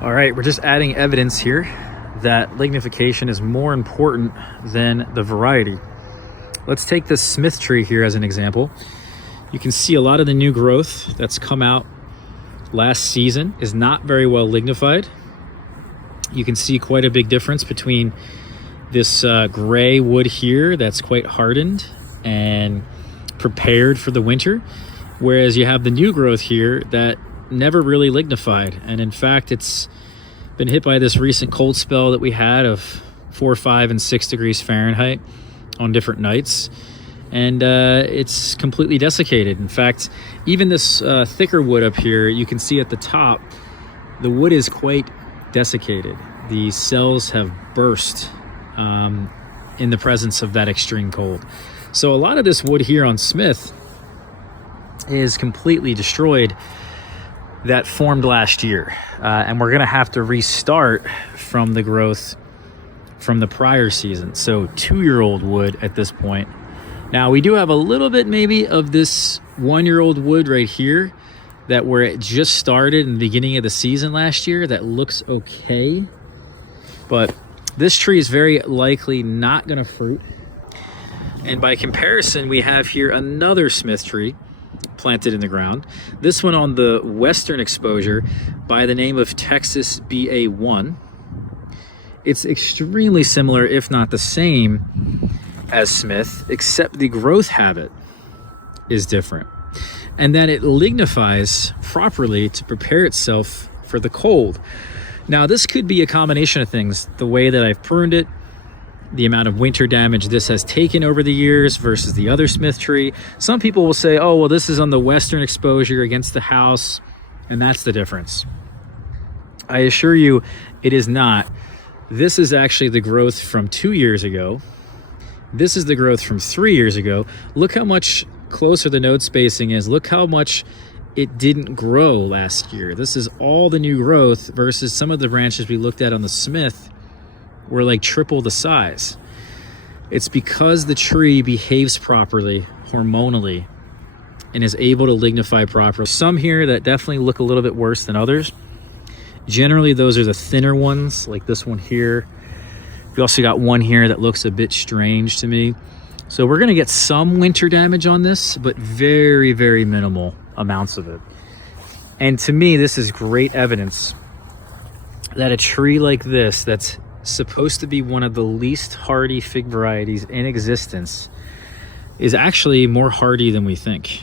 All right, we're just adding evidence here that lignification is more important than the variety. Let's take this Smith tree here as an example. You can see a lot of the new growth that's come out last season is not very well lignified. You can see quite a big difference between this gray wood here that's quite hardened and prepared for the winter, whereas you have the new growth here that never really lignified. And in fact, it's been hit by this recent cold spell that we had of 4, 5, and 6 degrees Fahrenheit on different nights, and it's completely desiccated. In fact, even this thicker wood up here, you can see at the top, the wood is quite desiccated. The cells have burst in the presence of that extreme cold. So a lot of this wood here on Smith is completely destroyed that formed last year. And we're gonna have to restart from the growth from the prior season. So 2-year-old wood at this point. Now we do have a little bit maybe of this 1-year-old wood right here that where it just started in the beginning of the season last year that looks okay. But this tree is very likely not gonna fruit. And by comparison, we have here another Smith tree planted in the ground. This one on the western exposure by the name of Texas BA1. It's extremely similar, if not the same, as Smith, except the growth habit is different. And then it lignifies properly to prepare itself for the cold. Now, this could be a combination of things. The way that I've pruned it, the amount of winter damage this has taken over the years versus the other Smith tree. Some people will say, oh, well, this is on the western exposure against the house, and that's the difference. I assure you, it is not. This is actually the growth from 2 years ago. This is the growth from 3 years ago. Look how much closer the node spacing is. Look how much it didn't grow last year. This is all the new growth versus some of the branches we looked at on the Smith were like triple the size. It's because the tree behaves properly hormonally and is able to lignify properly. Some here that definitely look a little bit worse than others. Generally, those are the thinner ones, like this one here. We also got one here that looks a bit strange to me. So we're gonna get some winter damage on this, but very, very minimal amounts of it. And to me, this is great evidence that a tree like this, that's supposed to be one of the least hardy fig varieties in existence, is actually more hardy than we think.